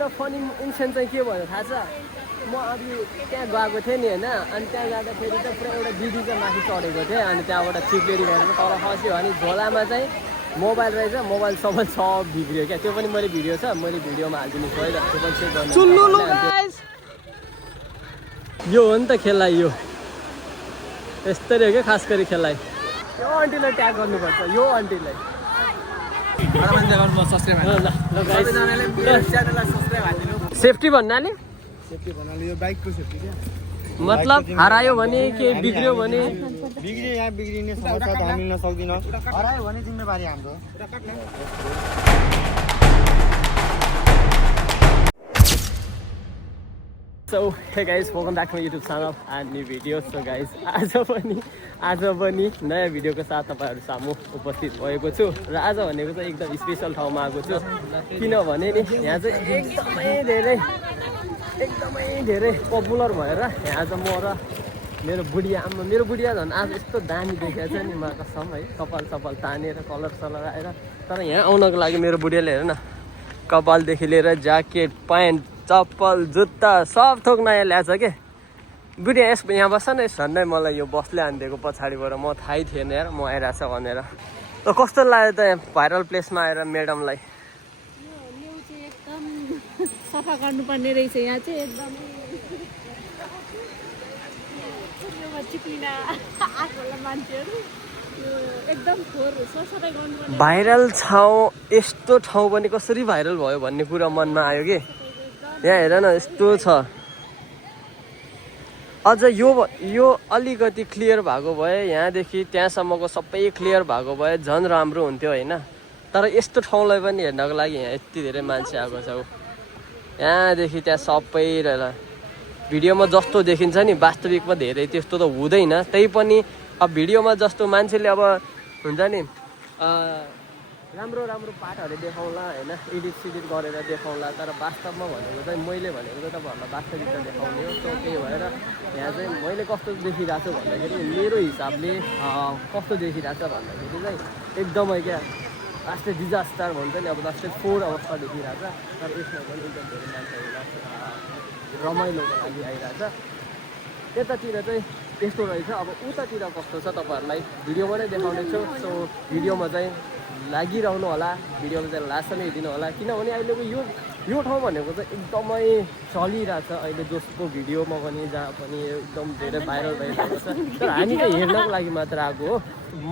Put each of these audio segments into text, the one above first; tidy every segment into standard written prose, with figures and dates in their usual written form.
एउटा funny incident चाहिँ के भयो थाहा छ म अघि त्यहाँ गएको थिएँ नि होइन अनि त्यहाँ जाँदाखेरि चाहिँ पुरा एउटा दिदी चाहिँ माथि चढेको थिएँ अनि त्यहाँबाट चिप्लेरी भएर तल खस्यो अनि झोलामा चाहिँ मोबाइल रहेछ मोबाइल सबै सब बिग्रियो क्या त्यो पनि मैले भिडियो छ मैले भिडियोमा हालिदिनु है त त्यो पनि चेक गर्नु यो हो नि त खेलाइ यो यस्तरी हो क्या खास गरी खेलाइ यो आन्टीलाई ट्याग गर्नुपर्छ यो आन्टीलाई सेफ्टी भन्नाले यो बाइकको सेफ्टी क्या मतलब हरायो भने के बिग्रियो भने बिग्रियो यहाँ बिग्रिने समस्या त हामी मिल्न सक्दिन हरायो भने जिम्मेवारी हाम्रो So hey guys, welcome back to my YouTube channel and new video. So guys, आज पनि नयाँ भिडियोको साथ तपाईहरु सामु उपस्थित भएको छु र आज भनेको चाहिँ एकदम स्पेशल ठाउँमा आएको छु किनभने नि यहाँ चाहिँ एकदमै धेरै पपुलर भएर यहाँ चाहिँ म र मेरो बुढिया झन् आज यस्तो दामी देखेको छ नि म कसम है कपाल तानेर कलर आएर तर यहाँ आउनको लागि मेरो बुढियाले हेर न कपालदेखि लिएर ज्याकेट प्यान्ट चप्पल जुत्ता सब थोक नयाँ ल्याएछ के बुढिया यहाँ बस्छ न झन्डै मलाई यो बसले हानिदिएको पछाडिबाट म थाहै थिएन यार म आइरहेछ भनेर त कस्तो लाग्यो त भाइरल प्लेसमा आएर म्याडमलाई एकदम सफा गर्नुपर्ने रहेछ यहाँ चाहिँ एकदमै भाइरल ठाउँ यस्तो ठाउँ पनि कसरी भाइरल भयो भन्ने कुरा मनमा आयो कि यहाँ हेर न यस्तो छ अझ यो अलिकति क्लियर भएको भए यहाँदेखि त्यहाँसम्मको सबै क्लियर भएको भए झन् राम्रो हुन्थ्यो होइन तर यस्तो ठाउँलाई पनि हेर्नको लागि यहाँ यति धेरै मान्छे आएको छ यहाँदेखि त्यहाँ सबै रहेछ भिडियोमा जस्तो देखिन्छ नि वास्तविकमा धेरै त्यस्तो त हुँदैन त्यही पनि अब भिडियोमा जस्तो मान्छेले अब हुन्छ नि राम्रो पाठहरू देखाउँला होइन एडिट गरेर देखाउँला तर वास्तवमा भनेको चाहिँ मैले भनेको चाहिँ तपाईँहरूलाई वास्तविकता देखाउने हो सो त्यही भएर यहाँ चाहिँ मैले कस्तो देखिरहेको छु भन्दाखेरि मेरो हिसाबले कस्तो देखिरहेको छ भन्दाखेरि चाहिँ एकदमै क्या लास्टै डिजास्टर भन्छ नि अब लास्टै 4 अवस्था देखिरहेको छ तर यसमा पनि एकदम धेरै मान्छेहरू रमाइलोको लागि आइरहेछ यतातिर चाहिँ यस्तो रहेछ अब उतातिर कस्तो छ तपाईँहरूलाई भिडियोबाटै देखाउने छु सो भिडियोमा चाहिँ लागिरहनु होला भिडियोमा चाहिँ लास्टसम्म हेरिदिनु होला किनभने अहिलेको यो ठाउँ भनेको चाहिँ एकदमै चलिरहेछ अहिले जसको भिडियोमा पनि जहाँ पनि एकदम धेरै भाइरल भइरहेको छ तर हामी त हेर्नको लागि मात्र आएको हो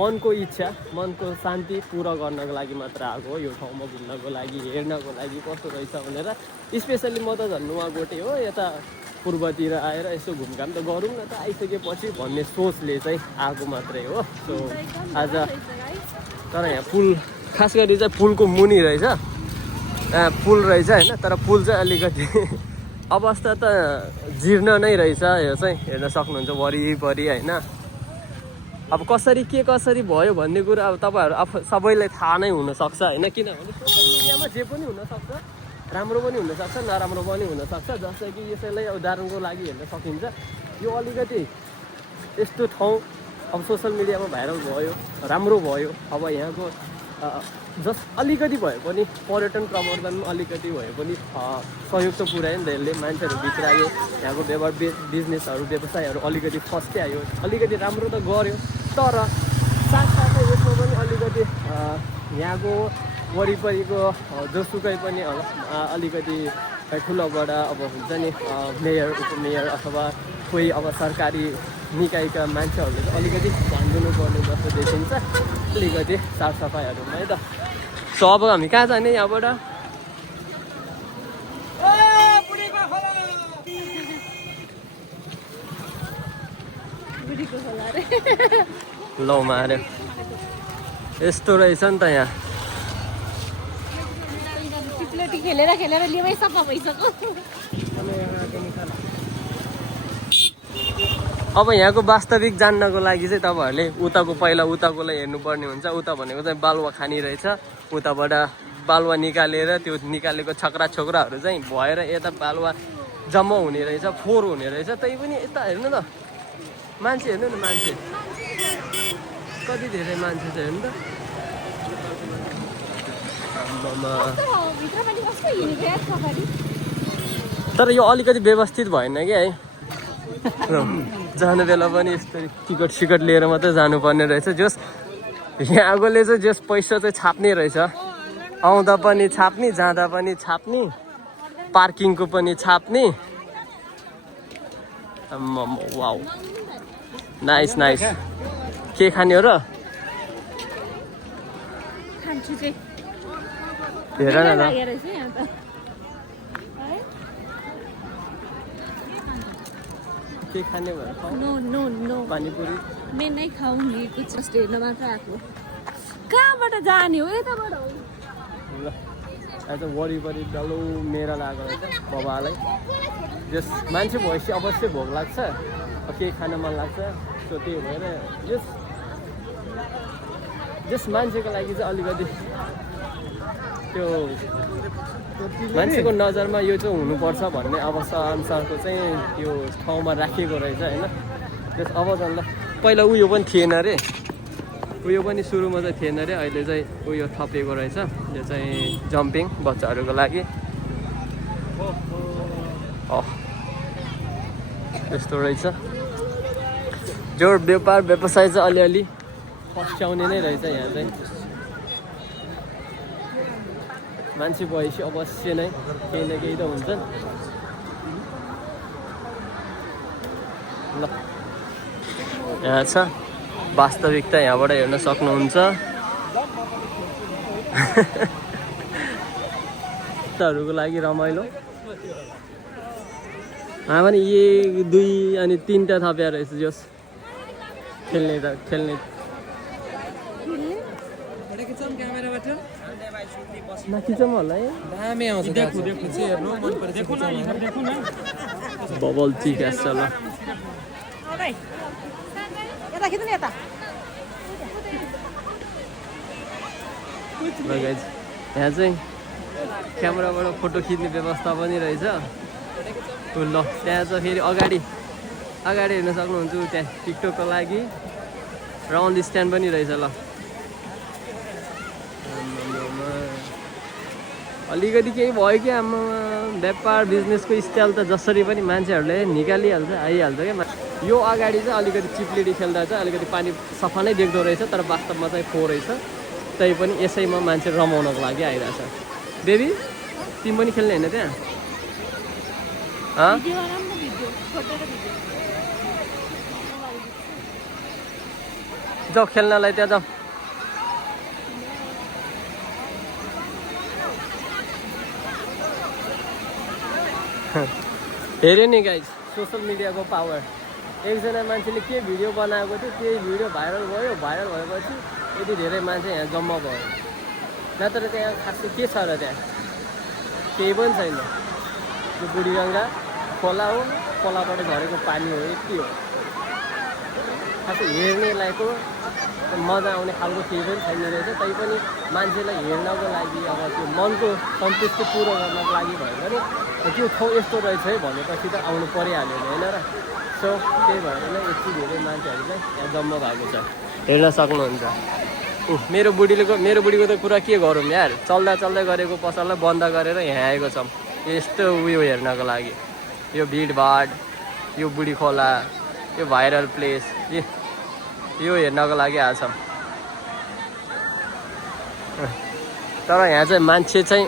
मनको इच्छा मनको शान्ति पुरा गर्नको लागि मात्र आएको हो यो ठाउँमा घुम्नको लागि हेर्नको लागि कस्तो रहेछ भनेर स्पेसली म त झन् नुवाकोटे हो यता पूर्वतिर आएर यसो घुमघाम त गरौँ न त आइसकेपछि भन्ने सोचले चाहिँ आएको मात्रै हो सो आज तर यहाँ पुल खास गरी चाहिँ पुलको मुनि रहेछ पुल रहेछ होइन तर पुल चाहिँ अलिकति अवस्था त जीर्ण नै रहेछ यो चाहिँ हेर्न सक्नुहुन्छ वरिपरि होइन अब कसरी भयो भन्ने कुरा अब तपाईँहरू सबैलाई थाहा नै हुनसक्छ होइन किनभने सोसियल मिडियामा जे पनि हुनसक्छ राम्रो पनि हुनसक्छ नराम्रो पनि हुनसक्छ जस्तै कि यसैलाई उदाहरणको लागि हेर्न सकिन्छ यो अलिकति यस्तो ठाउँ अब सोसियल मिडियामा भाइरल भयो राम्रो भयो अब यहाँको अलिकति भए पनि पर्यटन प्रवर्धन अलिकति भए पनि सहयोग त पुऱ्यायो नि त यसले मान्छेहरू भित्रायो यहाँको बिजनेसहरू व्यवसायहरू अलिकति फस्ट्यायो अलिकति राम्रो त गर्यो तर साथसाथै यसमा पनि अलिकति यहाँको वरिपरिको जोसुकै पनि अलिकति ठुलोबाट अब हुन्छ नि मेयर उपमेयर अथवा कोही अब सरकारी निकायका मान्छेहरूले चाहिँ अलिकति ध्यान दिनुपर्ने जस्तो देखिन्छ अलिकति साफसफाइहरूमा है त सो अब हामी कहाँ जाने यहाँबाट लौ मार्यो यस्तो रहेछ नि त यहाँ खेलेर लिमै सफा भइसक्यो अब यहाँको वास्तविक जान्नको लागि चाहिँ तपाईँहरूले उताकोलाई हेर्नुपर्ने हुन्छ उता भनेको चाहिँ बालुवा खानी रहेछ उताबाट बालुवा निकालेर त्यो निकालेको छोक्राहरू चाहिँ भएर यता बालुवा जम्मा हुने रहेछ फोहोर हुने रहेछ त्यही पनि यता हेर्नु न मान्छे हेर्नु न मान्छे कति धेरै मान्छे छ हेर्नु त भित्र पनि कस्तो हिँडेको यार सफारी तर यो अलिकति व्यवस्थित भएन कि है जानु बेला पनि यस्तो टिकट सिकट लिएर मात्रै जानुपर्ने रहेछ। जस यहाँकोले चाहिँ जस पैसा चाहिँ छाप्ने रहेछ, आउँदा पनि छाप्ने, जाँदा पनि छाप्ने, पार्किङको पनि छाप्ने। Wow nice nice. के खाने हो र? खान्छु चाहिँ हेर न ल, के खाने भयो? नो नो नो पानीपुरी मैं नहीं खाऊंगी, कुछ जस्ट हेर्न मात्र आएको। कहाँबाट जाने हो? यताबाट हो। ल आज वरिपरि डल्लो मेरा लागेको रहेछ बाबालाई। जस मान्छे भएपछि अवश्य भोक लाग्छ, के खान मन लाग्छ। सो त्यही भएर जस मान्छेको लागि चाहिँ अलिकति त्यो मान्छेको नजरमा यो चाहिँ हुनुपर्छ भन्ने अवस्था अनुसारको चाहिँ त्यो ठाउँमा राखिएको रहेछ होइन। त्यस अब झन् ल पहिला उयो पनि थिएन अरे, उयो पनि सुरुमा चाहिँ थिएन अरे, अहिले चाहिँ उयो थपिएको रहेछ। यो चाहिँ जम्पिङ बच्चाहरूको लागि। त्यस्तो रहेछ। जो व्यापार व्यवसाय चाहिँ अलिअलि पस्याउने नै रहेछ यहाँ चाहिँ। मान्छे भएपछि अवश्य नै केही न केही त हुन्छ। ल यहाँ छ वास्तविकता, यहाँबाट हेर्न सक्नुहुन्छ। हरूको लागि रमाइलो। पनि एक दुई अनि तीनटा थपेर रहेछ जस खेल्ने त खेल्ने। नखिचौँ होला है, बबल टी खास ल। यहाँ चाहिँ क्यामेराबाट फोटो खिच्ने व्यवस्था पनि रहेछ। ल त्यहाँ चाहिँ फेरि अगाडि हेर्न सक्नुहुन्छ, त्यहाँ टिकटकको लागि राउन्ड स्ट्यान्ड पनि रहेछ। ल अलिकति केही भयो कि आमा व्यापार बिजनेसको स्टाइल त जसरी पनि मान्छेहरूले निकालिहाल्छ, आइहाल्छ क्या। यो अगाडि चाहिँ अलिकति चिप्लेटी खेल्दा चाहिँ अलिकति पानी सफा नै देख्दो रहेछ, तर वास्तवमा चाहिँ फोहोर रहेछ। तै पनि यसैमा मान्छे रमाउनको लागि आइरहेछ। बेबी तिमी पनि खेल्ने होइन त्यहाँ? जाऊ खेल्नलाई त्यहाँ जाऊ। हेऱ्यो नि गाइज सोसियल मिडियाको पावर। एकजना मान्छेले के भिडियो बनाएको थियो, त्यही भिडियो भाइरल भयो। भाइरल भएपछि यति धेरै मान्छे यहाँ जम्मा भयो। नत्र त्यहाँ खासै के छ र, त्यहाँ केही पनि छैन। यो बुढीगङ्गा खोला हो, खोलाबाट झरेको पानी हो, यति हो। खासै हेर्ने लायकको मजा आउने खालको केही पनि छैन रहेछ। तैपनि मान्छेलाई हेर्नको लागि अब त्यो मनको सन्तुष्टि पुरो गर्नको लागि भयो भने त्यो ठाउँ यस्तो रहेछ है भनेपछि त आउनु परिहाल्यो होइन र। सो त्यही भएर नै यति धेरै मान्छेहरू चाहिँ यहाँ जम्मा भएको छ, हेर्न सक्नुहुन्छ। मेरो बुढीको त कुरा के गरौँ यार, चल्दा गरेको पसललाई बन्द गरेर यहाँ आएको छौँ यस्तो उयो हेर्नको लागि। यो भिडभाड, यो बुढी खोला, यो भाइरल प्लेस, यो हेर्नको लागि आएको छौँ। तर यहाँ चाहिँ मान्छे चाहिँ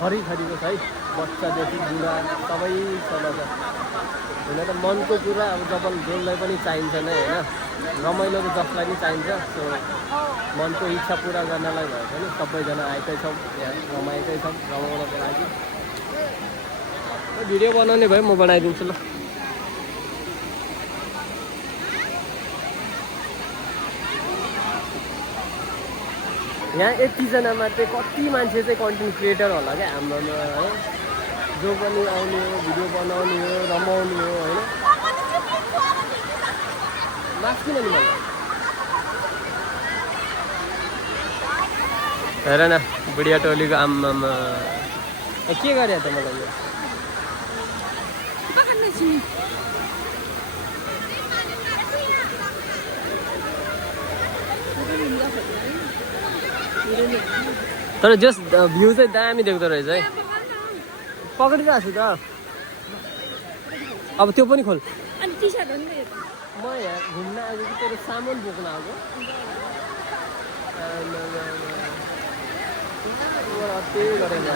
खरिखरिको छ है, बच्चादेखि बुढा सबैसँग छ। हुन त मनको कुरा अब जसलाई पनि चाहिन्छ नै होइन, रमाइलो त जसलाई पनि चाहिन्छ। सो मनको इच्छा पुरा गर्नलाई भयो भने सबैजना आएकै छौँ यहाँ, रमाएकै छौँ रमाउनको लागि। भिडियो बनाउने भयो म बनाइदिन्छु ल। यहाँ यतिजना मात्रै कति मान्छे चाहिँ कन्टेन्ट क्रिएटर होला क्या हाम्रोमा है, जो पनि आउने हो, भिडियो बनाउने हो, रमाउने हो होइन। मास्क किन नि मलाई हेर न बुढिया टोलीको आम्मामा के गरे त मलाई यो। तर जस भ्यू चाहिँ दामी देख्दो रहेछ है। पक्रिरहेको छु त अब त्यो पनि खोल अनि टी सर्ट हो नि यो त। म यहाँ घुम्न आएको कि तेरो सामान बोक्न आएको त्यही गरेर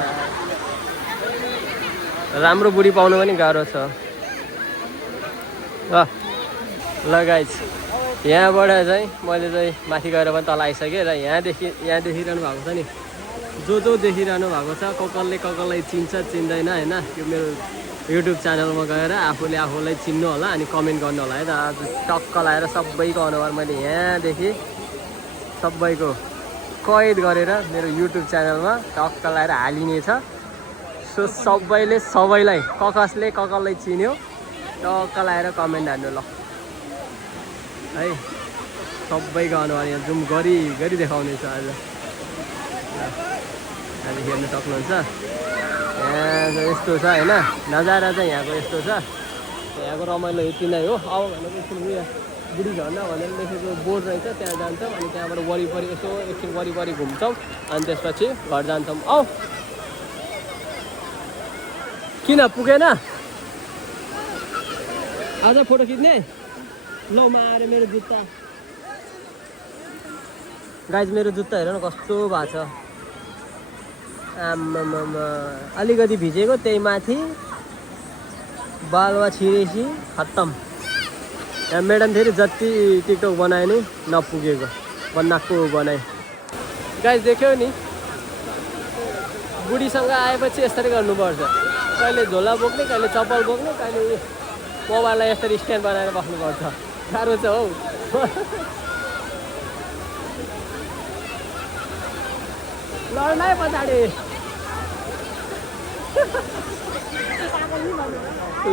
राम्रो बुढी पाउनु पनि गाह्रो छ ल गाइस यहाँबाट चाहिँ मैले चाहिँ माथि गएर पनि तल आइसकेँ र यहाँ देखिरहनु भएको छ नि जो देखिरहनु भएको छ कसलाई चिन्छ चिन्दैन होइन यो मेरो युट्युब च्यानलमा गएर आफूलाई चिन्नु होला अनि कमेन्ट गर्नु होला है त आज टक्क लगाएर सबैको अनुहार मैले यहाँदेखि सबैको कैद गरेर मेरो युट्युब च्यानलमा टक्क लगाएर हालिनेछ सो सबैलाई कसलाई चिन्यो टक्क लगाएर कमेन्ट हान्नु ल है सबैको अनुहार यहाँ जुम गरी देखाउने छ आज अहिले हेर्न सक्नुहुन्छ यहाँ चाहिँ यस्तो छ होइन नजारा चाहिँ यहाँको यस्तो छ यहाँको रमाइलो यति नै हो अब भनेको एकछिन उयो बुढी झर्ना भनेर लेखेको बोर्ड रहेछ त्यहाँ जान्छौँ अनि त्यहाँबाट वरिपरि यसो एकछिन वरिपरि घुम्छौँ अनि त्यसपछि घर जान्छौँ औ किन पुगेन आज फोटो खिच्ने ल मारे मेरो जुत्ता गाइज मेरो जुत्ता हेर न कस्तो भएको छ आम्मामा अलिकति भिजेको त्यही माथि बालुवा छिरेसी खत्तम यहाँ म्याडम फेरि जति टिकटक बनायो नि नपुगेको बनाएको बनाए गाइज देख्यौ नि बुढीसँग आएपछि यसरी गर्नुपर्छ कहिले झोला बोक्ने कहिले चप्पल बोक्ने कहिले मोबाइललाई यसरी स्ट्यान्ड बनाएर बस्नुपर्छ गाह्रो छ हौ लड्नै पछाडि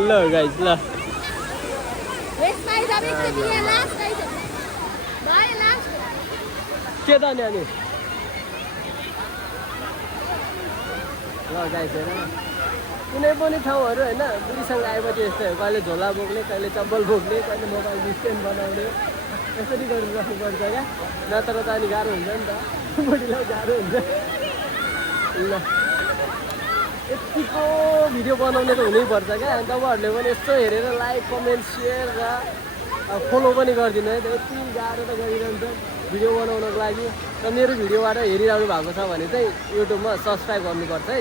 ल गाइस ल के त नि अनि ल गाइस हेर कुनै पनि ठाउँहरू होइन बुढीसँग आएपछि यस्तै हो कहिले झोला बोक्ने कहिले चप्पल बोक्ने कहिले मोबाइल स्ट्यान्ड बनाउने यसरी गरेर राख्नुपर्छ क्या नत्र त अनि गाह्रो हुन्छ नि त बुढीलाई गाह्रो हुन्छ ल यतिको भिडियो बनाउने त हुनैपर्छ क्या अनि तपाईँहरूले पनि यस्तो हेरेर लाइक कमेन्ट सेयर र फलो पनि गरिदिनु है त यति गाह्रो त गरिरहन्छ भिडियो बनाउनको लागि र मेरो भिडियोबाट हेरिरहनु भएको छ भने चाहिँ युट्युबमा सब्सक्राइब गर्नुपर्छ है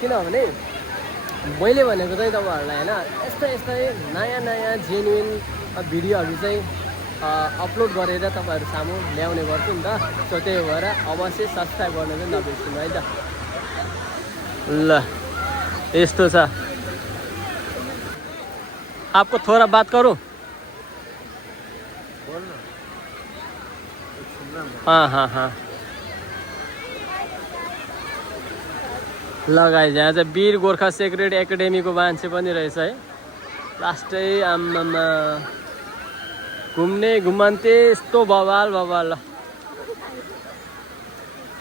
किनभने मैले भनेको चाहिँ तपाईँहरूलाई होइन यस्तै नयाँ जेन्युन भिडियोहरू चाहिँ अपलोड गरेर तपाईँहरू सामु ल्याउने गर्छु नि त सो त्यही भएर अवश्य सब्सक्राइब गर्न चाहिँ नबिर्सिनु है त ल यस्तो छ आपको थोड़ा बात करूं हाँ लगाइ यहाँ चाहिँ वीर गोर्खा सेक्रेट एकाडेमीको मान्छे पनि रहेछ है लास्टै आम्मामा घुम्ने घुमन्ते यस्तो बवाल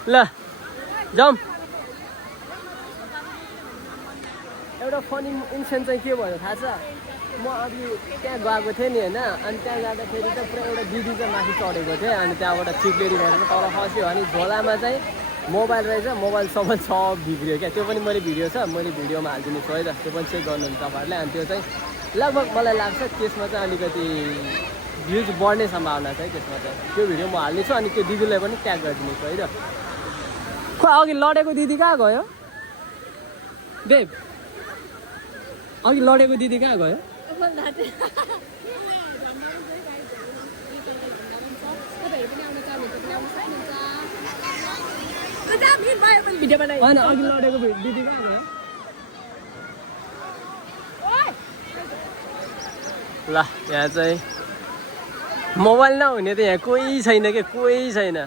ल जाउँ एउटा फनी इन्सिडेन्ट चाहिँ के भयो थाहा छ म अघि त्यहाँ गएको थिएँ नि होइन अनि त्यहाँ जाँदाखेरि चाहिँ पुरा एउटा दिदी चाहिँ माथि चढेको थिएँ अनि त्यहाँबाट चिक्लेरी गरेर तल खस्यो अनि झोलामा चाहिँ मोबाइल रहेछ मोबाइल सब बिग्रियो क्या त्यो पनि मैले भिडियोमा हालिदिनु छु है त त्यो पनि चेक गर्नुहुन्छ तपाईँहरूले अनि त्यो चाहिँ लगभग मलाई लाग्छ त्यसमा चाहिँ अलिकति भ्युज बढ्ने सम्भावना छ है त्यसमा चाहिँ त्यो भिडियो म हाल्नेछु अनि त्यो दिदीलाई पनि ट्याग गरिदिनेछु है त खै अघि लडेको दिदी कहाँ गयो देव अघि लडेको दिदी कहाँ गयो होइन अघि लडेको दिदी कहाँ गयो ल यहाँ चाहिँ मोबाइल नहुने त यहाँ कोही छैन क्या कोही छैन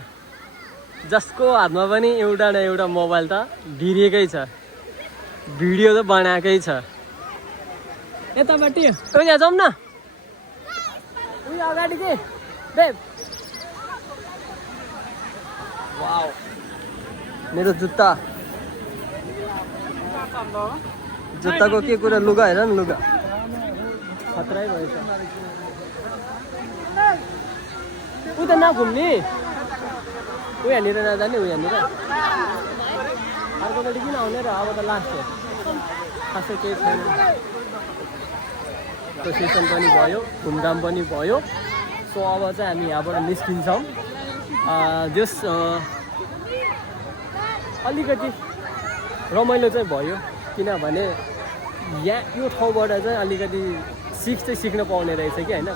जसको हातमा पनि एउटा न एउटा मोबाइल त भिरेकै छ भिडियो त बनाएकै छ यतापट्टि यहाँ जाउँ न उयो अगाडि के देव वाउ मेरो जुत्ताको के कुरा लुगा हेर न लुगा खतरै भएछ उता नघुम्ने ऊ यहाँनिर नजाने ऊ यहाँनिर अर्कोपट्टि किन आउने र अब त लास्ट हो खासै केही छैन। सेसन पनि भयो, घुमघाम पनि भयो। सो अब चाहिँ हामी यहाँबाट निस्किन्छौँ। जस अलिकति रमाइलो चाहिँ भयो, किनभने यहाँ यो ठाउँबाट चाहिँ अलिकति सिक्न पाउने रहेछ कि होइन।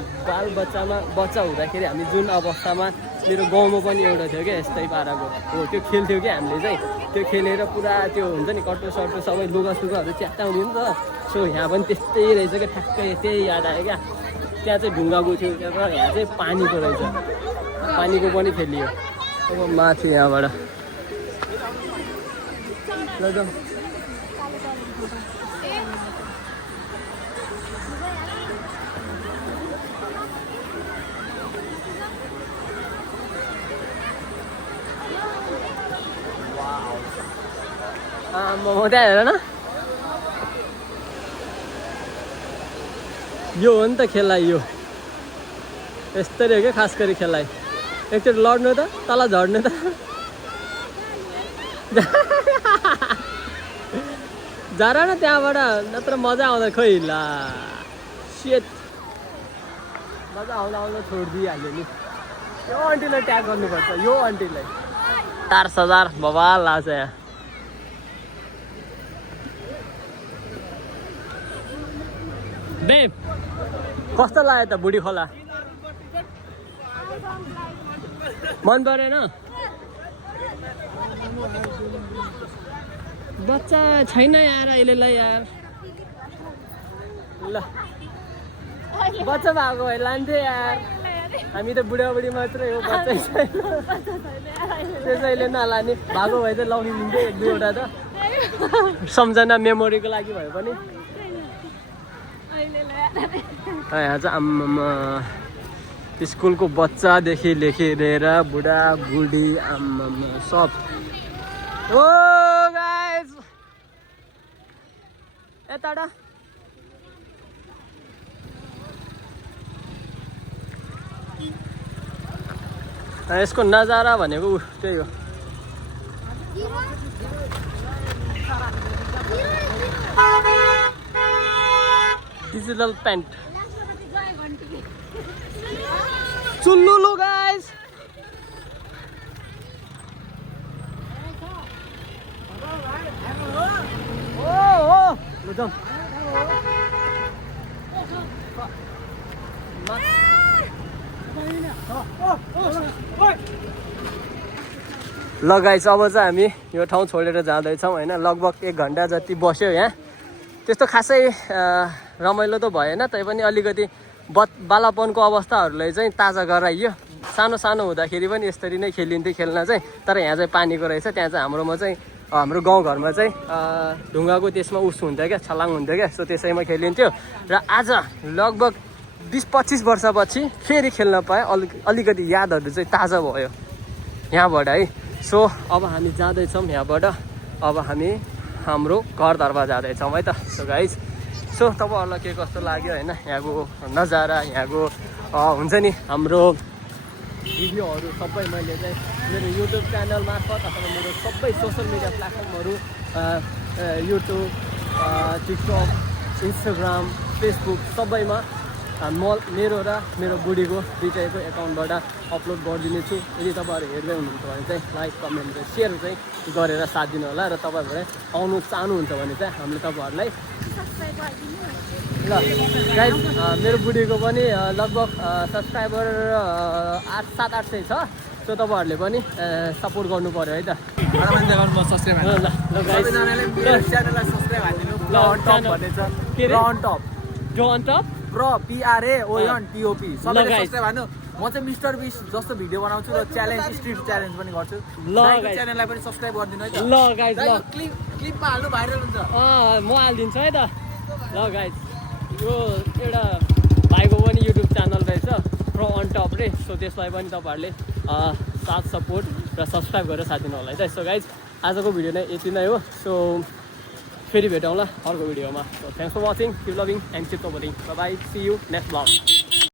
बच्चा हुँदाखेरि हामी जुन अवस्थामा मेरो गाउँमा पनि एउटा थियो क्या यस्तै पाराको हो, त्यो खेल्थ्यो कि हामीले चाहिँ। त्यो खेलेर पुरा त्यो हुन्छ नि कट्टो सट्टो सबै लुगासुगाहरू च्यात्ताउने नि त। सो यहाँ पनि त्यस्तै रहेछ क्या, ठ्याक्कै त्यही याद आयो क्या। त्यहाँ चाहिँ ढुङ्गाको थियो र यहाँ चाहिँ पानीको रहेछ, पानीको पनि खेलियो। अब माथि यहाँबाट ल म त्यहाँ हेर न, यो हो नि त खेलाइ। यो यस्तै हो क्या खास गरी खेलाइ। एकचोटि लड्नु त, तल झर्नु त। झर न त्यहाँबाट, नत्र मजा आउँदा खोइ ला सेट मजा आउँदा छोडिदिइहाल्यो नि। यो आन्टीलाई ट्याग गर्नुपर्छ, यो आन्टीलाई 4000 बवाल लाग्छ यहाँ। बेब कस्तो लाग्यो त बुढी खोला? मन परेन? बच्चा छैन यार अहिलेलाई यार। ल बच्चा भएको भए लान्थे यार, हामी त बुढाबुढी मात्रै हो, बच्चै छैन। त्यसैले नलाने, भएको भए चाहिँ लगिदिन्थ्यो एक दुईवटा त, सम्झना मेमोरीको लागि भए पनि। यहाँ चाहिँ आम्मामा स्कुलको बच्चादेखि लिएर बुढाबुढी आम्मामा सब। ओ गाइस यताडा यसको नजारा भनेको त्यही हो। डिजिटल पेन्ट चुल्लुलु गाइस। ल गाइस अब चाहिँ हामी यो ठाउँ छोडेर जाँदैछौँ होइन। लगभग 1 घन्टा जति बस्यो यहाँ। त्यस्तो खासै रमाइलो त भएन, तैपनि अलिकति बालापनको अवस्थाहरूलाई चाहिँ ताजा गराइयो। सानो सानो हुँदाखेरि पनि यसरी नै खेलिन्थ्यो खेल्न चाहिँ, तर यहाँ चाहिँ पानीको रहेछ। त्यहाँ चाहिँ हाम्रो गाउँघरमा चाहिँ ढुङ्गाको त्यसमा उस हुन्थ्यो क्या, छलाङ हुन्थ्यो क्या। सो त्यसैमा खेलिन्थ्यो र आज लगभग 20-25 वर्षपछि फेरि खेल्न पाएँ। अलिकति यादहरू चाहिँ ताजा भयो यहाँबाट है। सो अब हामी जाँदैछौँ यहाँबाट। अब हामी हाम्रो घर दरबार जाँदैछौँ है त। सो गाइज, सो तपाईँहरूलाई के कस्तो लाग्यो होइन यहाँको नजारा, यहाँको हुन्छ नि हाम्रो भिडियोहरू सबै मैले चाहिँ मेरो युट्युब च्यानल मार्फत अथवा मेरो सबै सोसियल मिडिया प्लेटफर्महरू युट्युब, टिकटक, इन्स्टाग्राम, फेसबुक सबैमा मेरो र मेरो बुढीको दुइटैको एकाउन्टबाट अपलोड गरिदिनेछु। यदि तपाईँहरू हेर्दै हुनुहुन्छ भने चाहिँ लाइक, कमेन्ट र सेयर चाहिँ गरेर साथ दिनु होला। र तपाईँहरू आउनु चाहनुहुन्छ भने चाहिँ हामीले तपाईँहरूलाई ल गाइस मेरो बुढीको पनि लगभग सब्सक्राइबर 700-800 छ। सो तपाईँहरूले पनि सपोर्ट गर्नु पर्यो है त। म चाहिँ मिस्टर बिस्ट जस्तो भिडियो बनाउँछु र च्यालेन्ज स्ट्रिट च्यालेन्ज पनि गर्छु। च्यानललाई पनि सब्सक्राइब गरिदिनु है त। ल गाइस ल क्लिपमा हाल्नु भाइरल हुन्छ। म हालिदिन्छु है त। ल गाइस यो एउटा भाइको पनि युट्युब च्यानल रहेछ प्रो अन टप रे। सो त्यसलाई पनि तपाईँहरूले साथ सपोर्ट र सब्सक्राइब गरेर साथ दिनु होला है त। सो गाइस आजको भिडियो नै यति नै हो। सो फेरि भेटौँला अर्को भिडियोमा। So thanks for watching, keep loving and keep supporting. Bye bye, see you next blog.